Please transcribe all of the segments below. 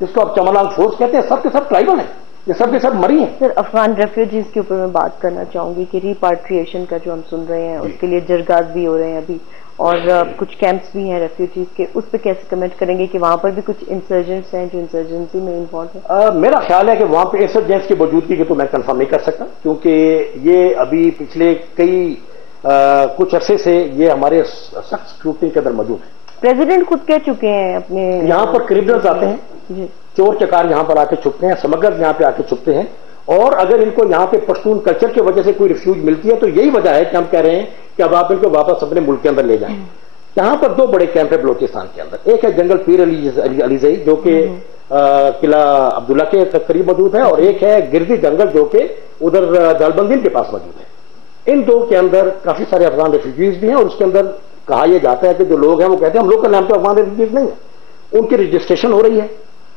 जिसको आप चमलांग फोर्स कहते हैं, सब के सब ट्राइबल हैं, ये सब के सब मरी हैं। सर, अफगान रेफ्यूजीज के ऊपर मैं बात करना चाहूंगी कि रिपाट्रिएशन का जो हम सुन रहे हैं उसके लिए जरगाज भी हो रहे हैं अभी, और कुछ कैंप्स भी हैं रेफ्यूजीज के, उस पर कैसे कमेंट करेंगे कि वहां पर भी कुछ इंसर्जेंट्स हैं जो इंसर्जेंसी में इन्वॉल्व है? मेरा ख्याल है कि वहां पे इंसर्जेंट्स की मौजूदगी की तो मैं कंफर्म नहीं कर सकता, क्योंकि ये अभी पिछले कई कुछ अरसे से ये हमारे सख्त स्क्रूटनी के अंदर मौजूद है। प्रेसिडेंट खुद कह चुके हैं अपने, यहाँ पर क्रिमिनल्स आते हैं, चोर चकार यहाँ पर आके छुपते हैं, स्मगलर्स यहाँ पे आके छुपते हैं, और अगर इनको यहाँ पे पश्तून कल्चर की वजह से कोई रिफ्यूज मिलती है तो यही वजह है कि हम कह रहे हैं कि अब आप इनको वापस अपने मुल्क के अंदर ले जाएं। यहाँ पर दो बड़े कैंप है बलोचिस्तान के अंदर, एक है जंगल पीर अलीजई जो कि किला अब्दुल्ला के करीब मौजूद है, और एक है गिरदी जंगल जो कि उधर दालबंदीन के पास मौजूद है। इन दो के अंदर काफी सारे अफगान रेफ्यूजीज भी हैं, और उसके अंदर कहा यह जाता है कि जो लोग हैं वो कहते हैं हम लोग का नाम तो अफगान रेफ्यूजीज नहीं है, उनकी रजिस्ट्रेशन हो रही है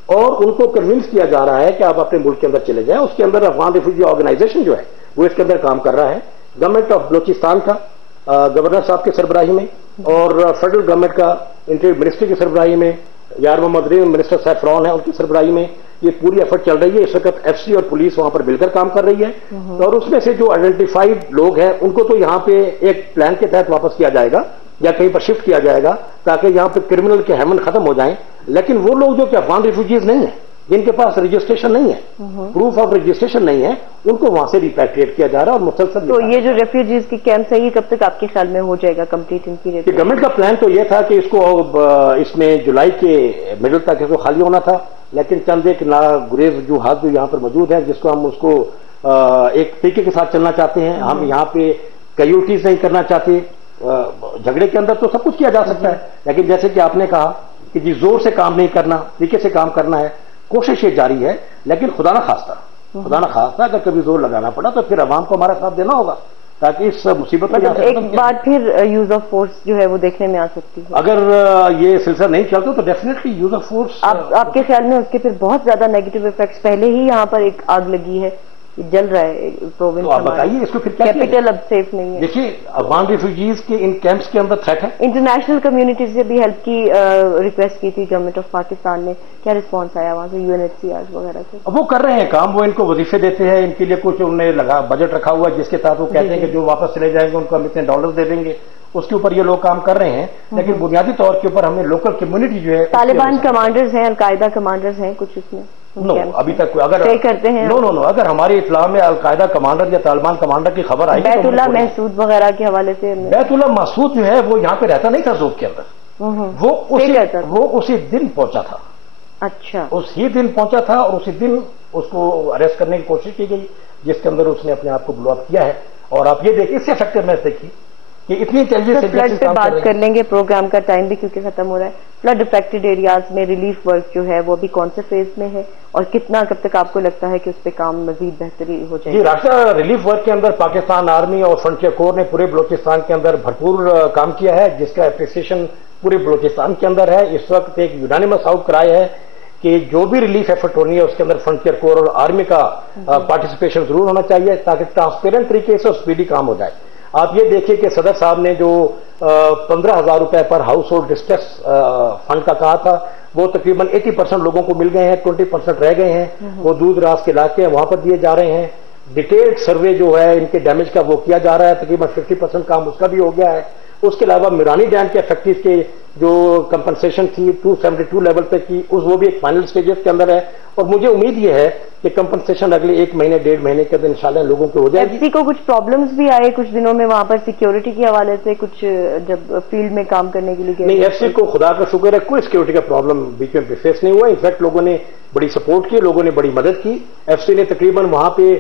और उनको कन्विंस किया जा रहा है कि आप अपने मुल्क के अंदर चले जाएं। उसके अंदर अफगान रेफ्यूजी ऑर्गेनाइजेशन जो है वो इसके अंदर काम कर रहा है, गवर्नमेंट ऑफ बलोचिस्तान का गवर्नर साहब की सरबराही में, और फेडरल गवर्नमेंट का इंटीरियर मिनिस्ट्री की सरबराही में, यार मोहम्मद रीम मिनिस्टर सैफरॉन है उनकी सरबराही में ये पूरी एफर्ट चल रही है। इस वक्त एफसी और पुलिस वहां पर मिलकर काम कर रही है, और उसमें से जो आइडेंटिफाइड लोग हैं उनको तो यहाँ पे एक प्लान के तहत वापस किया जाएगा या कहीं पर शिफ्ट किया जाएगा ताकि यहाँ पे क्रिमिनल के हैमन खत्म हो जाएं। लेकिन वो लोग जो कि अफगान रिफ्यूजीज नहीं है, जिनके पास रजिस्ट्रेशन नहीं है, प्रूफ ऑफ रजिस्ट्रेशन नहीं है, उनको वहां से रिपैट्रिएट किया जा रहा है और मुसलसल। तो ये जो रेफ्यूजीज की कैंप है ये कब तक आपके ख्याल में हो जाएगा कंप्लीट इनकी? गवर्नमेंट का प्लान तो ये था कि इसको इसमें जुलाई के मिडिल तक इसको खाली होना था, लेकिन चंद एक नागुरेज वजूहात जो यहाँ पर मौजूद है जिसको हम उसको एक तरीके के साथ चलना चाहते हैं। हम यहाँ पे कैजुअल्टीज नहीं करना चाहते, झगड़े के अंदर तो सब कुछ किया जा सकता है, लेकिन जैसे कि आपने कहा कि जी जोर से काम नहीं करना, तरीके से काम करना है, कोशिश ये जारी है। लेकिन खुदा ना खास्ता अगर कभी जोर लगाना पड़ा तो फिर अवाम को हमारा साथ देना होगा ताकि इस मुसीबत मतलब एक बार फिर यूज ऑफ फोर्स जो है वो देखने में आ सकती है। अगर ये सिलसिला नहीं चलता तो डेफिनेटली यूज ऑफ फोर्स। आपके ख्याल में उसके फिर बहुत ज्यादा नेगेटिव इफेक्ट्स, पहले ही यहाँ पर एक आग लगी है, जल रहा है प्रोविंस, तो आप बताइए इसको फिर क्या कैपिटल अब सेफ नहीं है। देखिए अफगान रिफ्यूजीज के इन कैंप्स के अंदर थ्रेट है। इंटरनेशनल कम्युनिटी से भी हेल्प की रिक्वेस्ट की थी गवर्नमेंट ऑफ पाकिस्तान ने, क्या रिस्पांस आया वहां से यूएनएचसीआर वगैरह से? वो कर रहे हैं काम, वो इनको वजीफे देते हैं, इनके लिए कुछ उन्होंने बजट रखा हुआ है जिसके तहत वो कहते हैं कि जो वापस चले जाएंगे उनको हम इतने डॉलर दे देंगे, उसके ऊपर ये लोग काम कर रहे हैं। लेकिन बुनियादी तौर के ऊपर हमें लोकल कम्युनिटी जो है, तालिबान कमांडर्स हैं, अलकायदा कमांडर्स हैं कुछ इसमें? नो अभी तक अगर करते हैं नो अगर हमारी इत्तला में अलकायदा कमांडर या तालिबान कमांडर की खबर आई, बैतुल्लाह महसूद वगैरह के हवाले से, बैतुल्लाह महसूद जो है वो यहाँ पे रहता नहीं था जोब के अंदर, वो उसी दिन पहुंचा था। अच्छा, उसी दिन पहुंचा था और उसी दिन उसको अरेस्ट करने की कोशिश की गई जिसके अंदर उसने अपने आप को ब्लो अप किया है। और आप ये देखिए इससे इफेक्टिवनेस देखिए कि इतनी इंटेलिजेंस। फ्लड पे बात कर लेंगे, प्रोग्राम का टाइम भी क्योंकि खत्म हो रहा है। फ्लड अफेक्टेड एरियाज में रिलीफ वर्क जो है वो अभी कौन से फेज में है और कितना कब तक आपको लगता है कि उस पर काम मजीद बेहतरी हो जाएगी? जी राष्ट्रीय रिलीफ वर्क के अंदर पाकिस्तान आर्मी और फ्रंटियर कोर ने पूरे बलोचिस्तान के अंदर भरपूर काम किया है जिसका एप्रिसिएशन पूरे बलोचिस्तान के अंदर है। इस वक्त एक यूनानिमस आउटक्राई है कि जो भी रिलीफ एफर्ट होनी है उसके अंदर फ्रंटियर कोर और आर्मी का पार्टिसिपेशन जरूर होना चाहिए ताकि ट्रांसपेरेंट तरीके से स्पीडी काम हो जाए। आप ये देखिए कि सदर साहब ने जो 15,000 रुपए पर हाउस होल्ड डिस्ट्रेस फंड का कहा था वो तकरीबन 80% लोगों को मिल गए हैं, 20% रह गए हैं, वो दूर दराज के इलाके हैं वहां पर दिए जा रहे हैं। डिटेल्ड सर्वे जो है इनके डैमेज का वो किया जा रहा है, तकरीबन 50% काम उसका भी हो गया है। उसके अलावा मिरानी डैम के इफेक्टिव के जो कंपनसेशन थी 272 लेवल तक की वो भी एक फाइनल स्टेजेस के अंदर है और मुझे उम्मीद ये है कि कंपनसेशन अगले 1 महीने 1.5 महीने के अंदर इंशाल्लाह लोगों को हो जाएगी। एफसी को कुछ प्रॉब्लम्स भी आए कुछ दिनों में वहां पर सिक्योरिटी के हवाले से, कुछ जब फील्ड में काम करने के लिए गए? नहीं, एफसी को खुदा का शुक्र है कोई सिक्योरिटी का प्रॉब्लम बीच में फेस नहीं हुआ। इनफैक्ट लोगों ने बड़ी सपोर्ट की, लोगों ने बड़ी मदद की। एफसी ने तकरीबन वहां पे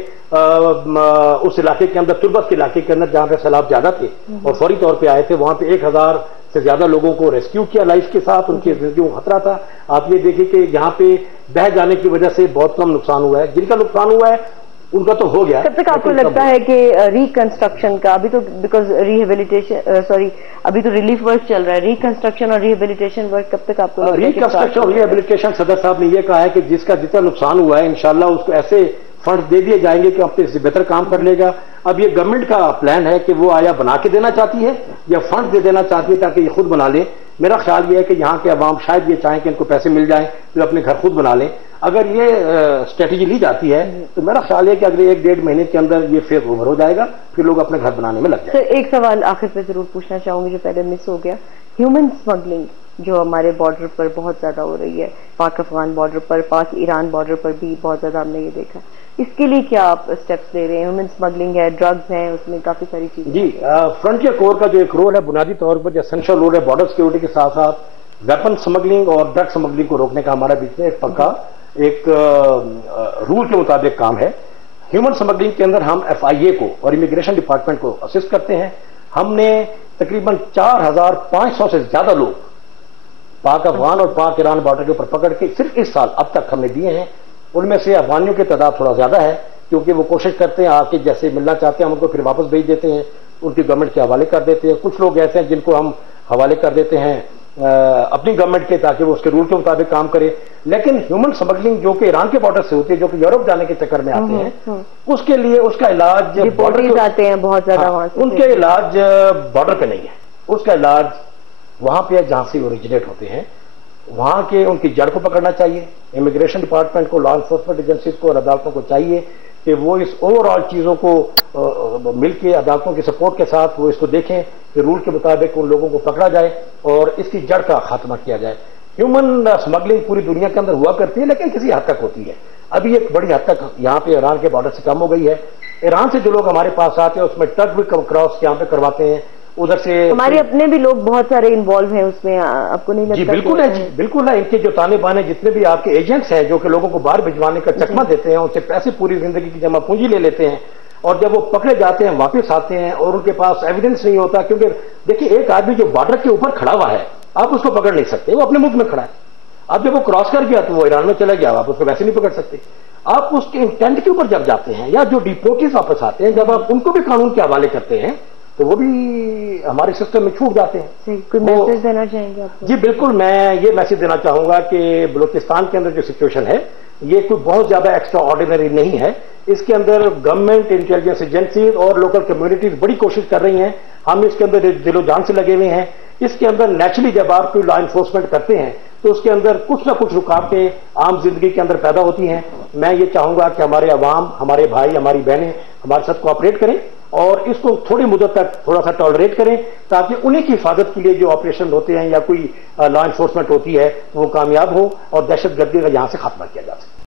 उस इलाके के अंदर तुर्बत के इलाके के अंदर जहां पे सैलाब ज्यादा थे और फौरी तौर पर आए थे वहां पे 1000 से ज्यादा लोगों को रेस्क्यू किया लाइफ के साथ, उनकी जिंदगी को खतरा था। आप ये देखिए कि यहाँ पे बह जाने की वजह से बहुत कम नुकसान हुआ है, जिनका नुकसान हुआ है उनका तो हो गया। कब तक आपको लगता है कि रिकंस्ट्रक्शन का, अभी तो बिकॉज रिहेबिलिटेशन अभी तो रिलीफ वर्क चल रहा है, रिकंस्ट्रक्शन और रिहेबिलिटेशन वर्क कब तक आपको लगता है? रिकंस्ट्रक्शन और रिहेबिलिटेशन सदर साहब ने यह कहा है कि जिसका जितना नुकसान हुआ है इंशाल्लाह उसको ऐसे फंड दे दिए जाएंगे कि अपने से बेहतर काम कर लेगा। अब ये गवर्नमेंट का प्लान है कि वो आया बना के देना चाहती है या फंड दे देना चाहती है ताकि ये खुद बना ले, मेरा ख्याल ये है कि यहाँ के अवाम शायद ये चाहें कि इनको पैसे मिल जाएं तो अपने घर खुद बना लें। अगर ये स्ट्रेटेजी ली जाती है तो मेरा ख्याल है कि अगले 1-1.5 महीने के अंदर ये फेज ओवर हो जाएगा, फिर लोग अपने घर बनाने में लग जाएंगे। सर, एक सवाल आखिर पे जरूर पूछना चाहूंगी जो पहले मिस हो गया। ह्यूमन स्मगलिंग जो हमारे बॉर्डर पर बहुत ज्यादा हो रही है, पाक अफगान बॉर्डर पर, पाक ईरान बॉर्डर पर भी बहुत ज्यादा हमने ये देखा, इसके लिए क्या आप स्टेप्स ले रहे हैं? ह्यूमन स्मगलिंग है, ड्रग्स हैं, उसमें काफी सारी चीजें। जी, फ्रंटियर कोर का जो एक रोल है बुनियादी तौर पर, जो एसेंशियल रोल है बॉर्डर सिक्योरिटी के साथ साथ वेपन स्मगलिंग और ड्रग स्मगलिंग को रोकने का हमारा बीच में एक पक्का एक रूल के मुताबिक काम है। ह्यूमन स्मगलिंग के अंदर हम FIA को और इमिग्रेशन डिपार्टमेंट को असिस्ट करते हैं। हमने तकरीबन 4500 से ज्यादा लोग पाक अफगान और पाक ईरान बॉर्डर के ऊपर पकड़ के सिर्फ इस साल अब तक हमने दिए हैं। उनमें से अफगानियों की तादाद थोड़ा ज्यादा है क्योंकि वो कोशिश करते हैं आके जैसे मिलना चाहते हैं हम उनको फिर वापस भेज देते हैं, उनकी गवर्नमेंट के हवाले कर देते हैं। कुछ लोग ऐसे हैं जिनको हम हवाले कर देते हैं अपनी गवर्नमेंट के, ताकि वो उसके रूल के मुताबिक काम करे। लेकिन ह्यूमन स्मगलिंग जो कि ईरान के बॉर्डर से होती है, जो कि यूरोप जाने के चक्कर में आते हैं, उसके लिए उसका इलाज बॉर्डर आते हैं बहुत ज्यादा वहां से, उनके इलाज बॉर्डर पे नहीं है। उसका इलाज वहां पे जहां से ओरिजिनेट होते हैं, वहां के उनकी जड़ को पकड़ना चाहिए। इमिग्रेशन डिपार्टमेंट को, लॉ एनफोर्समेंट एजेंसीज को और अदालतों को चाहिए कि वो इस ओवरऑल चीजों को मिलकर अदालतों की सपोर्ट के साथ वो इसको देखें कि रूल के मुताबिक उन लोगों को पकड़ा जाए और इसकी जड़ का खात्मा किया जाए। ह्यूमन स्मगलिंग पूरी दुनिया के अंदर हुआ करती है लेकिन किसी हद तक होती है। अभी एक बड़ी हद तक यहाँ पे ईरान के बॉर्डर से कम हो गई है। ईरान से जो लोग हमारे पास आते हैं उसमें ट्रक भी क्रॉस यहाँ पे करवाते हैं, उधर से हमारे अपने भी लोग बहुत सारे इन्वॉल्व हैं उसमें, आपको नहीं लगता? जी बिल्कुल है, जी बिल्कुल है। इनके जो ताने बाने जितने भी आपके एजेंट्स हैं जो कि लोगों को बाहर भिजवाने का चकमा देते हैं, उनसे पैसे पूरी जिंदगी की जमा पूंजी ले लेते हैं और जब वो पकड़े जाते हैं वापस आते हैं और उनके पास एविडेंस नहीं होता। क्योंकि देखिए, एक आदमी जो बॉर्डर के ऊपर खड़ा हुआ है आप उसको पकड़ नहीं सकते, वो अपने मुल्क में खड़ा है। अब जब वो क्रॉस कर गया तो वो ईरान में चला गया, आप उसको वैसे नहीं पकड़ सकते। आप उसके इंटेंट के ऊपर जब जाते हैं या जो डिपोर्टीज वापस आते हैं, जब आप उनको भी कानून के हवाले करते हैं तो वो भी हमारे सिस्टम में छूट जाते हैं। कोई मैसेज देना चाहेंगे आप? जी बिल्कुल, मैं ये मैसेज देना चाहूंगा कि बलूचिस्तान के अंदर जो सिचुएशन है ये कोई बहुत ज्यादा एक्स्ट्रा ऑर्डिनरी नहीं है। इसके अंदर गवर्नमेंट, इंटेलिजेंस एजेंसीज और लोकल कम्युनिटीज बड़ी कोशिश कर रही हैं। हम इसके अंदर दिलो जान से लगे हुए हैं। इसके अंदर नेचुरली जब आप कोई लॉ एनफोर्समेंट करते हैं तो उसके अंदर कुछ ना कुछ रुकावटें आम जिंदगी के अंदर पैदा होती हैं। मैं ये चाहूंगा कि हमारे अवाम, हमारे भाई, हमारी बहनें हमारे साथ कोऑपरेट करें और इसको थोड़ी मुद्दत तक थोड़ा सा टॉलरेट करें ताकि उन्हीं की हिफाजत के लिए जो ऑपरेशन होते हैं या कोई लॉ एनफोर्समेंट होती है वो कामयाब हो और दहशतगर्दी का यहां से खात्मा किया जा सके।